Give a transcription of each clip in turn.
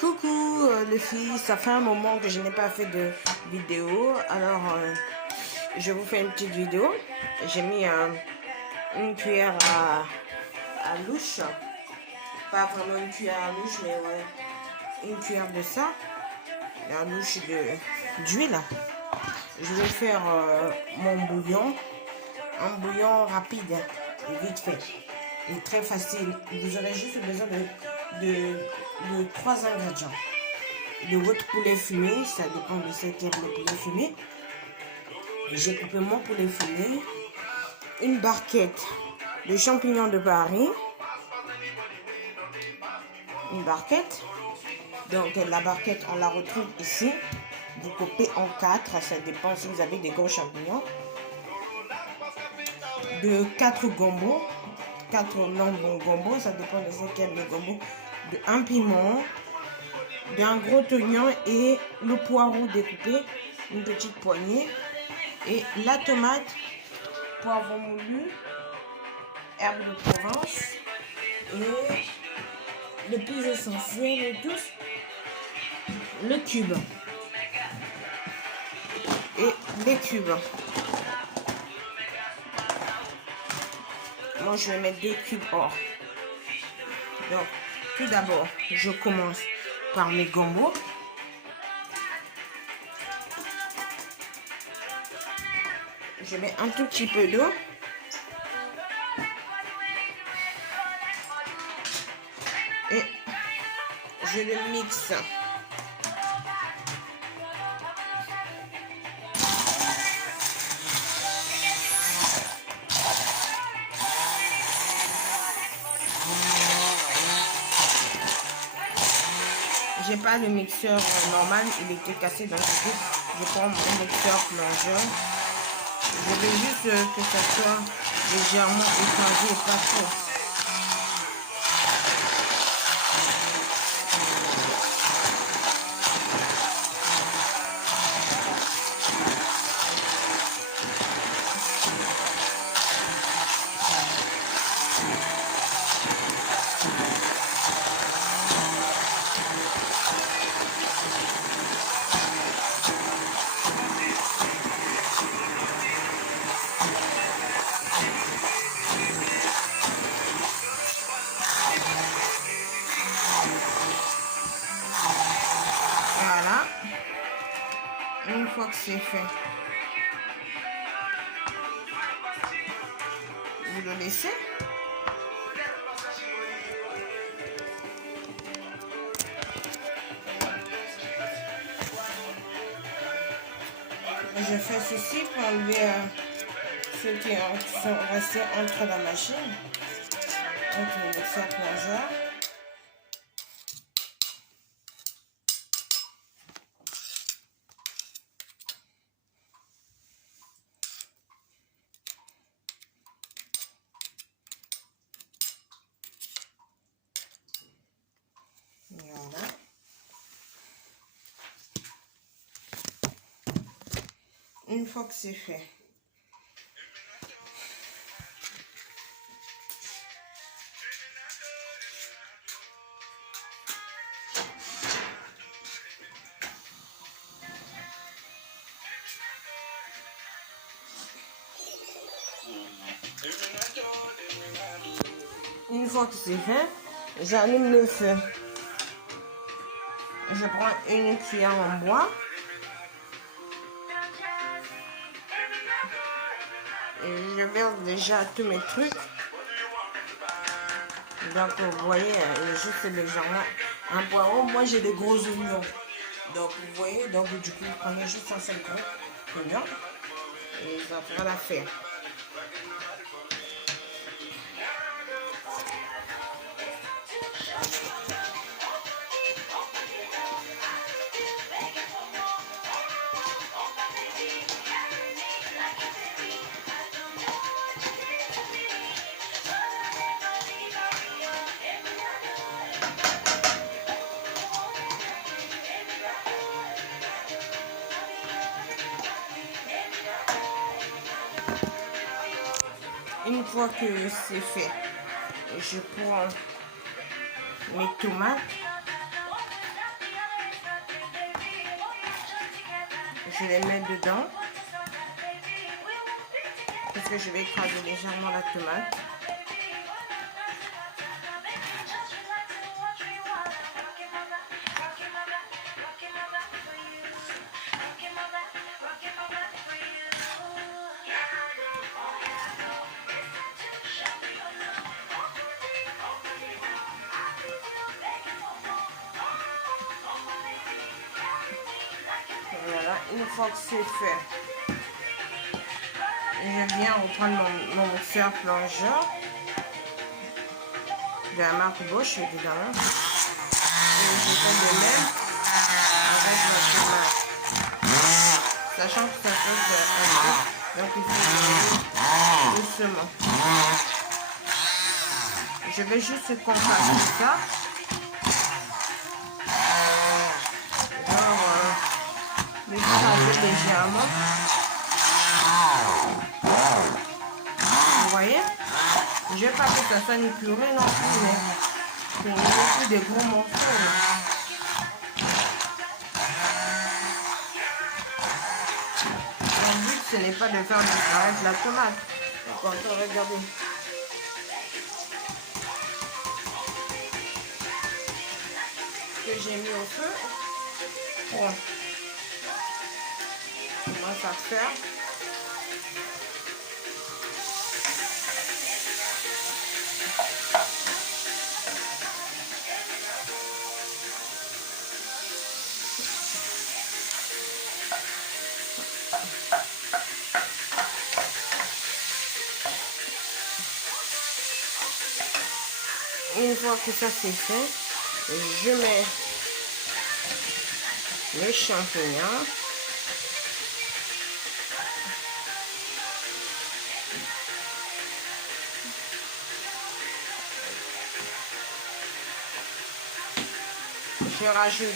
Coucou les filles, ça fait un moment que je n'ai pas fait de vidéo, alors je vous fais une petite vidéo. J'ai mis une cuillère à louche, pas vraiment une cuillère à louche, mais ouais, une cuillère de ça, à louche d'huile. Je vais faire mon bouillon, un bouillon rapide et vite fait, et très facile. Vous aurez juste besoin de 3 ingrédients. De votre poulet fumé, ça dépend de ce qu'est le poulet fumé. J'ai coupé mon poulet fumé, une barquette de champignons de Paris, une barquette. Donc la barquette, on la retrouve ici. Vous coupez en 4, ça dépend si vous avez des gros champignons. De 4 gombos, 4 longs gombos, ça dépend de ce qu'est le gombo. De un piment, d'un gros oignon et le poireau découpé, une petite poignée, et la tomate, poivron moulu, herbe de Provence et le plus essentiel de tous, le cube et les cubes. Moi je vais mettre 2 cubes or. Donc tout d'abord je commence par mes gombos. Je mets un tout petit peu d'eau. Et je le mixe. J'ai pas le mixeur normal, il était cassé, donc je prends mon mixeur plongeur. Je veux juste que ça soit légèrement écrasé et pas trop. Voilà. Une fois que c'est fait, vous le laissez. Je fais ceci pour enlever ceux qui sont restés entre la machine, entre le mixeur plongeur. Voilà. Une fois que c'est fait, j'allume le feu. Je prends une cuillère en bois et je verse déjà tous mes trucs. Donc vous voyez, juste légèrement un poireau. Moi j'ai des gros oignons. Donc vous voyez, donc du coup vous prenez juste un seul gros oignon et ça fera l'affaire. Une fois que c'est fait, je prends mes tomates je les mets dedans. Parce que je vais écraser légèrement la tomate. Voilà, une fois que c'est fait, je viens reprendre mon mixeur plongeur de la marque Bosch, évidemment. Et je fais de même avec la tomate. Sachant que ça fait un peu, donc il faut y doucement. Je vais juste compacter ça. L'écraser légèrement. Vous voyez? Je veux pas que ça soit une purée non plus, mais que je plus des gros morceaux. Mon but, ce n'est pas de faire disparaître la tomate. Par contre, regardez. Ce que j'ai mis au feu. Bon. On commence à faire. Une fois que ça c'est fait, je mets les champignons. Je rajoute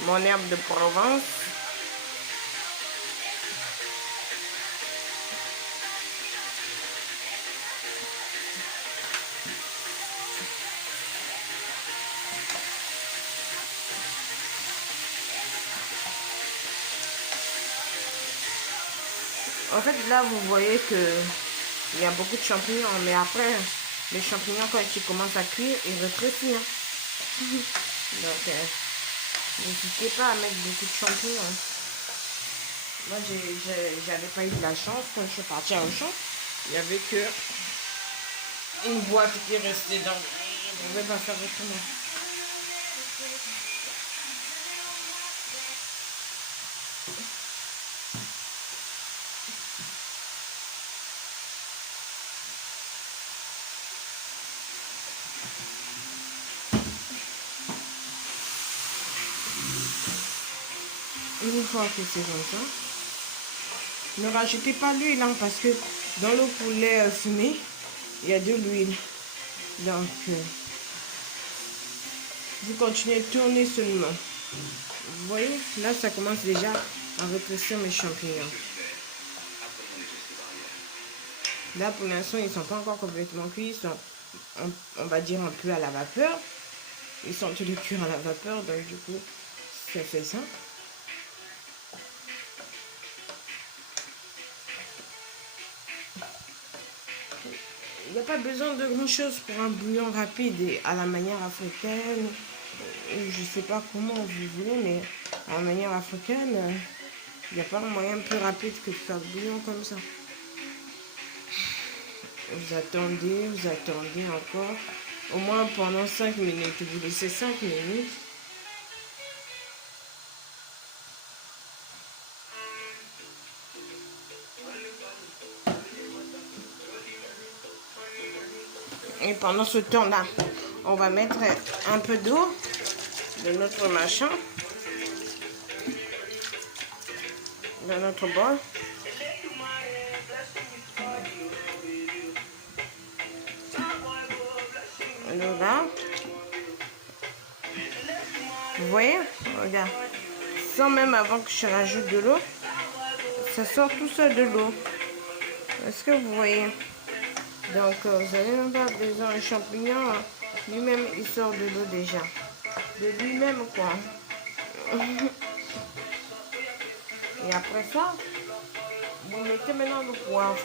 mon herbe de Provence. En fait, là, vous voyez que il y a beaucoup de champignons, mais après, les champignons, quand ils commencent à cuire, ils rétrécissent. Donc, n'hésitez pas à mettre beaucoup de champignons. Moi, j'avais pas eu de la chance quand je suis partie à Auchan. Il n'y avait que une boîte qui est restée dans. Je ne pouvais pas faire autrement. Une fois que c'est comme ça, ne rajoutez pas l'huile hein, parce que dans le poulet fumé, il y a de l'huile. Donc, vous continuez de tourner seulement. Vous voyez, là ça commence déjà à rétrécir mes champignons. Là pour l'instant, ils ne sont pas encore complètement cuits, ils sont, on va dire, un peu à la vapeur. Ils sont tous les cuits à la vapeur, donc du coup, ça fait ça. Il n'y a pas besoin de grand chose pour un bouillon rapide et à la manière africaine. Je ne sais pas comment vous voulez, mais à la manière africaine, il n'y a pas un moyen plus rapide que de faire le bouillon comme ça. Vous attendez encore. Au moins pendant 5 minutes. Vous laissez 5 minutes. Et pendant ce temps-là, on va mettre un peu d'eau de notre machin dans notre bol. Là. Vous voyez? Regarde. Sans même avant que je rajoute de l'eau, ça sort tout seul de l'eau. Est-ce que vous voyez? Donc, vous allez même pas besoin d'un champignon. Lui-même, il sort de l'eau déjà. De lui-même, quoi. Et après ça, vous mettez maintenant le poivre.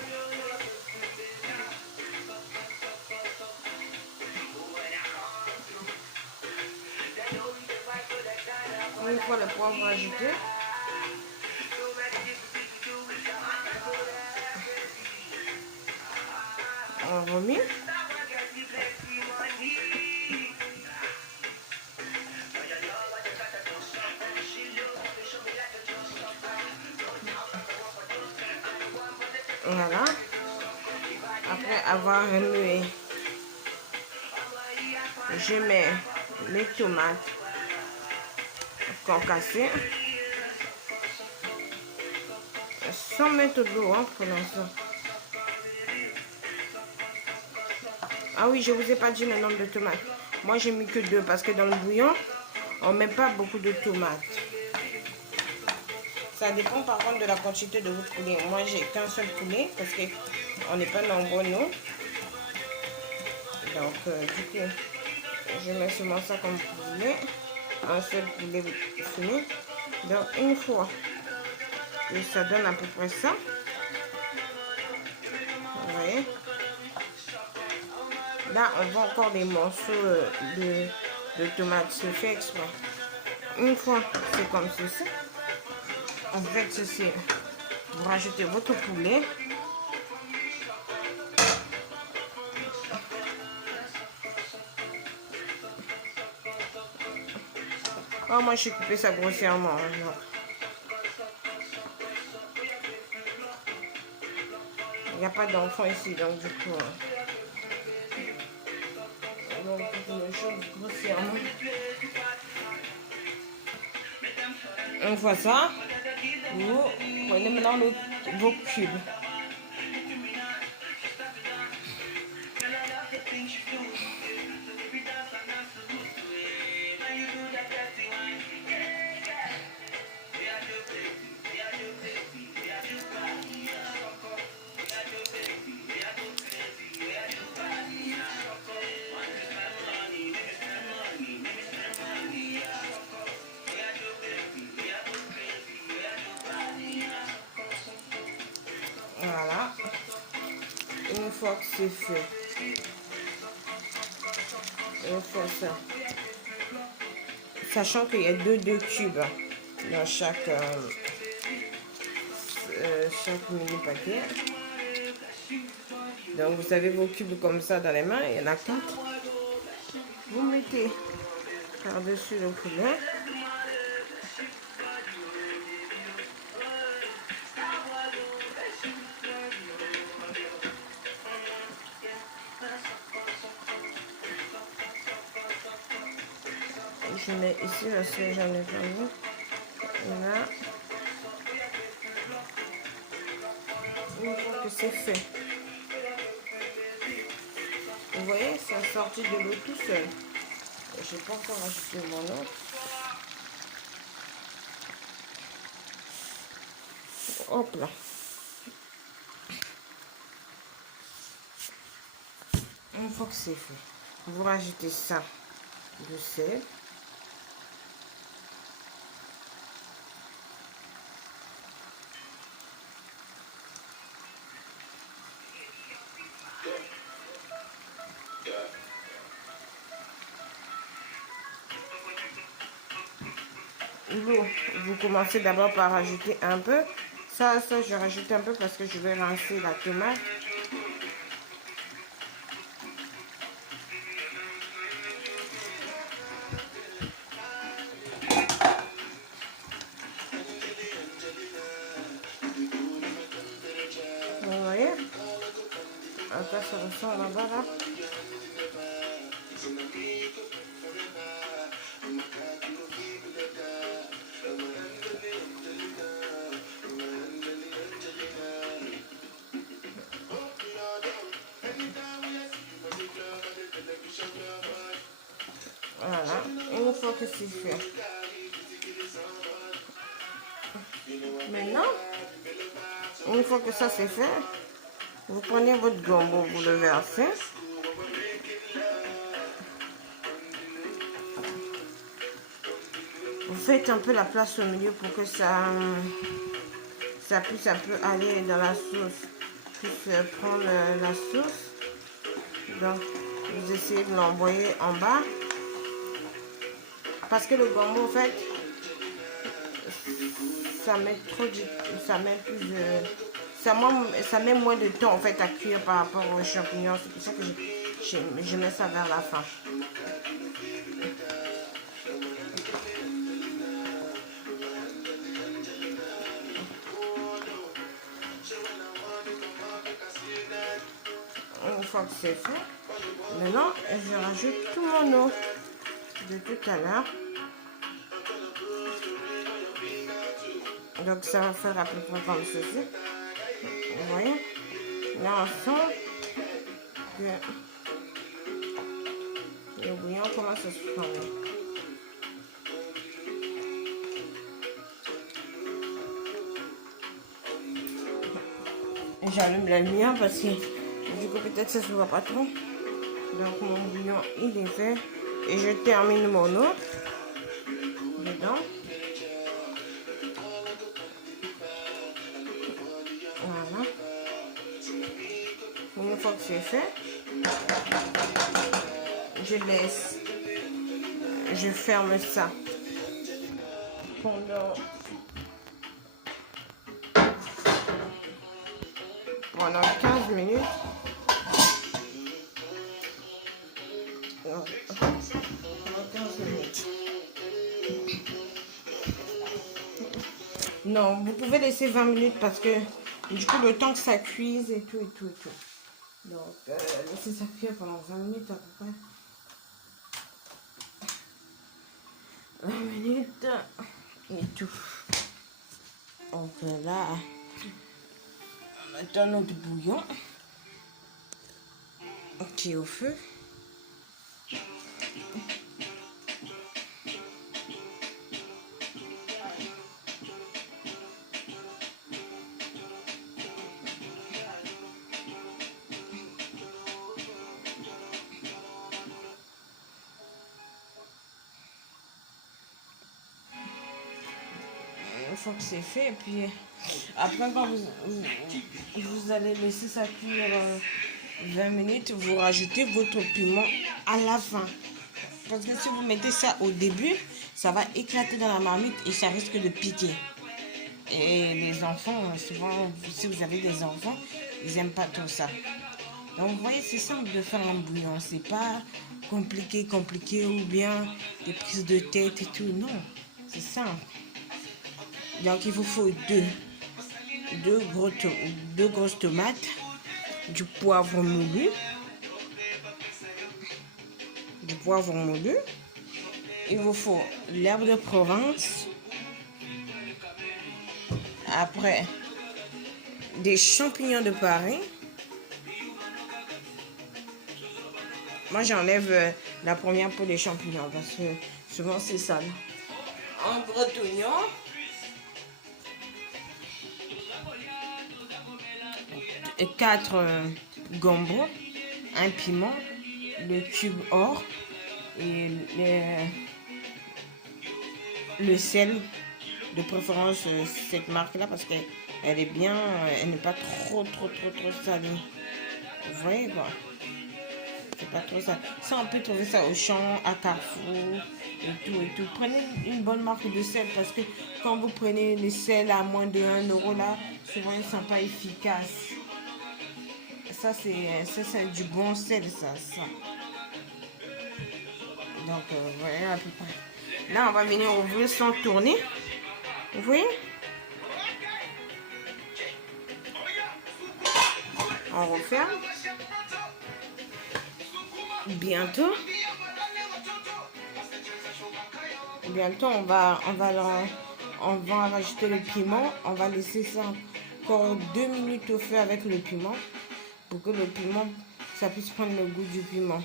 Une fois le poivre ajouté, on remet. Voilà. Après avoir remué, je mets mes tomates concassées. Sans mettre d'eau pour l'instant. Ah oui, je vous ai pas dit le nombre de tomates. Moi, j'ai mis que 2 parce que dans le bouillon, on met pas beaucoup de tomates. Ça dépend par contre de la quantité de votre poulet. Moi, j'ai qu'un seul poulet parce qu'on n'est pas nombreux, nous. Donc, du coup, je mets seulement ça comme poulet. Un seul poulet fumé. Donc, une fois que ça donne à peu près ça, vous voyez, là, on voit encore des morceaux de tomates. C'est fait exprès. Une fois c'est comme ceci, en fait ceci, vous rajoutez votre poulet. Oh, moi, je suis coupé ça grossièrement. Il n'y a pas d'enfant ici, donc du coup, on coupe les choses grossièrement. Une fois ça, vous prenez maintenant vos cubes. Voilà. Une fois que c'est fait, une fois ça, sachant qu'il y a deux cubes dans chaque mini paquet. Donc vous avez vos cubes comme ça dans les mains, il y en a 4. Vous mettez par-dessus le poulet. Je mets ici parce que j'en ai pas mis. Là. Une fois que c'est fait. Vous voyez, ça a sorti de l'eau tout seul. Je n'ai pas encore ajouté mon autre. Hop là. Une fois que c'est fait, vous rajoutez ça de sel. L'eau, vous commencez d'abord par rajouter un peu. Ça, je rajoute un peu parce que je vais rincer la tomate. Vous voyez? Après, ça ressemble là-bas, là. Voilà, une fois que c'est fait. Maintenant, une fois que ça c'est fait, vous prenez votre gombo, vous le versez. Vous faites un peu la place au milieu pour que ça ça puisse un peu aller dans la sauce, puisse prendre la sauce. Donc, vous essayez de l'envoyer en bas. Parce que le gombo, en fait, ça met trop de... Ça met plus de... Ça met moins de temps, en fait, à cuire par rapport aux champignons. C'est pour ça que je mets ça vers la fin. Une fois que c'est fait, maintenant, je rajoute tout mon eau de tout à l'heure. Donc, ça va faire à peu près comme ceci. Vous voyez? Là, on sent que le bouillon commence à se former. J'allume la lumière parce que du coup peut-être ça se voit pas trop. Donc mon bouillon il est fait et je termine mon eau dedans. Voilà. Une fois que c'est fait, je laisse, je ferme ça pendant 15 minutes. Non, vous pouvez laisser 20 minutes parce que du coup le temps que ça cuise et tout. Donc laissez ça cuire pendant 20 minutes à peu près. 20 minutes et tout. Donc là, on met notre bouillon qui est au feu. Une fois que c'est fait, et puis après quand vous allez laisser ça cuire 20 minutes, vous rajoutez votre piment à la fin. Parce que si vous mettez ça au début, ça va éclater dans la marmite et ça risque de piquer. Et les enfants, souvent, si vous avez des enfants, ils n'aiment pas tout ça. Donc vous voyez, c'est simple de faire un bouillon. C'est pas compliqué ou bien des prises de tête et tout. Non, c'est simple. Donc il vous faut deux grosses tomates, du poivre moulu, il vous faut l'herbe de Provence, après des champignons de Paris. Moi j'enlève la première peau des champignons parce que souvent c'est sale. Un gros oignon. Et 4 gambos, un piment, le cube or et le sel, de préférence cette marque là parce qu'elle est bien, elle n'est pas trop salée. Vous voyez quoi? C'est pas trop ça. Ça on peut trouver ça au champ, à Carrefour et tout. Prenez une bonne marque de sel parce que quand vous prenez les sels à moins de 1 euro là, souvent ils ne sont pas efficaces. Ça c'est du bon sel ça. Donc voilà à peu près. Là on va venir ouvrir sans tourner. Vous voyez? On referme. Bientôt on va rajouter le piment. On va laisser ça encore 2 minutes au feu avec le piment pour que le piment ça puisse prendre le goût du piment.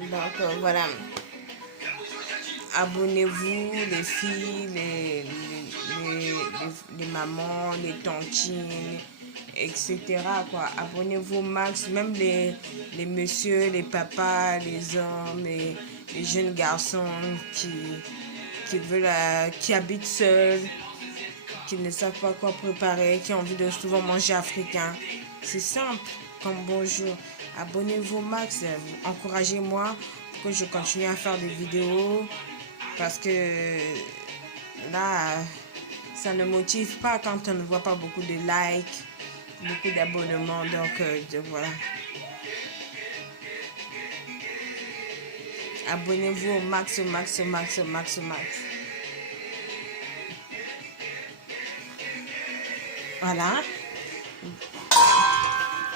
Donc voilà. abonnez-vous, les filles, les mamans, les tontines, etc. quoi. Abonnez-vous au max, même les messieurs, les papas, les hommes, les jeunes garçons qui veulent, qui habitent seuls, qui ne savent pas quoi préparer, qui ont envie de souvent manger africain. C'est simple comme bonjour. Abonnez-vous au max, encouragez-moi pour que je continue à faire des vidéos parce que là, ça ne motive pas quand on ne voit pas beaucoup de likes, beaucoup d'abonnements. Donc voilà. Abonnez-vous au max, au max, au max, au max, au max. Voilà.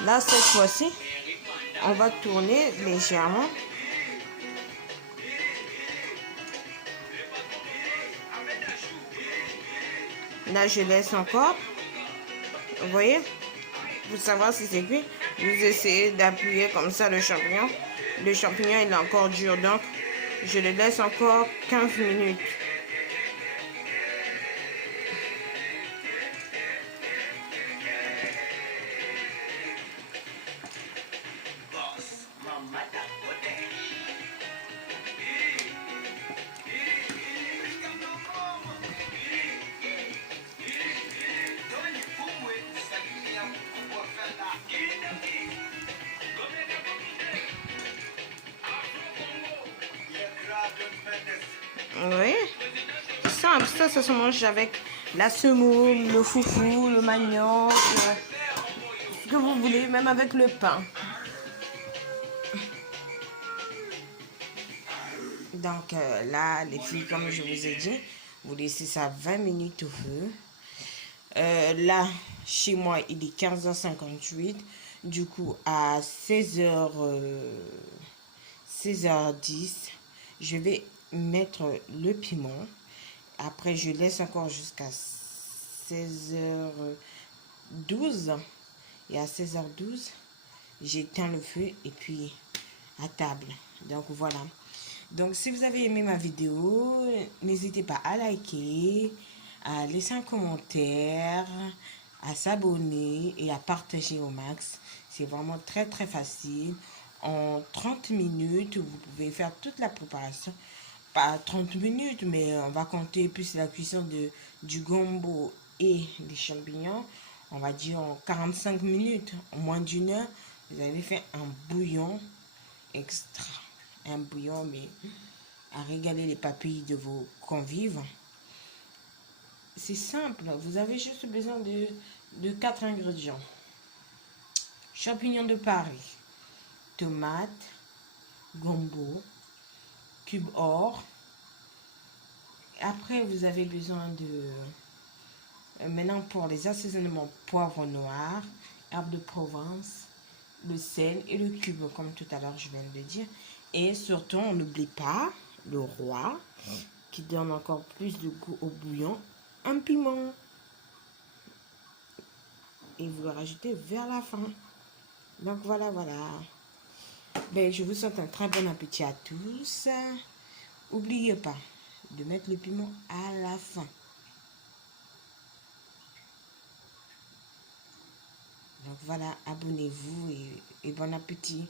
Là, cette fois-ci, on va tourner légèrement. Là, je laisse encore. Vous voyez? Pour savoir si c'est cuit, vous essayez d'appuyer comme ça le champignon. Le champignon, il est encore dur, donc je le laisse encore 15 minutes. Oui, ça se mange avec la semoule, le foufou, le manioc, ce que vous voulez, même avec le pain. Donc là, les filles, comme je vous ai dit, vous laissez ça 20 minutes au feu. Là, chez moi, il est 15h58. Du coup, à 16h10, je vais mettre le piment. Après, je laisse encore jusqu'à 16h12. Et à 16h12, j'éteins le feu et puis à table. Donc voilà. Donc si vous avez aimé ma vidéo, n'hésitez pas à liker, à laisser un commentaire, à s'abonner et à partager au max. C'est vraiment très très facile. En 30 minutes, vous pouvez faire toute la préparation. Pas 30 minutes, mais on va compter plus la cuisson du gombo et des champignons. On va dire en 45 minutes, en moins d'une heure, vous allez faire un bouillon extra. Un bouillon, mais à régaler les papilles de vos convives. C'est simple, vous avez juste besoin de 4 ingrédients. Champignons de Paris, tomates, gombo, cube or. Après, vous avez besoin de... Maintenant, pour les assaisonnements, poivre noir, herbe de Provence, le sel et le cube, comme tout à l'heure je viens de le dire. Et surtout, on n'oublie pas le roi, qui donne encore plus de goût au bouillon, un piment. Et vous le rajoutez vers la fin. Donc voilà, voilà. Ben, je vous souhaite un très bon appétit à tous. N'oubliez pas de mettre le piment à la fin. Donc voilà, abonnez-vous et bon appétit.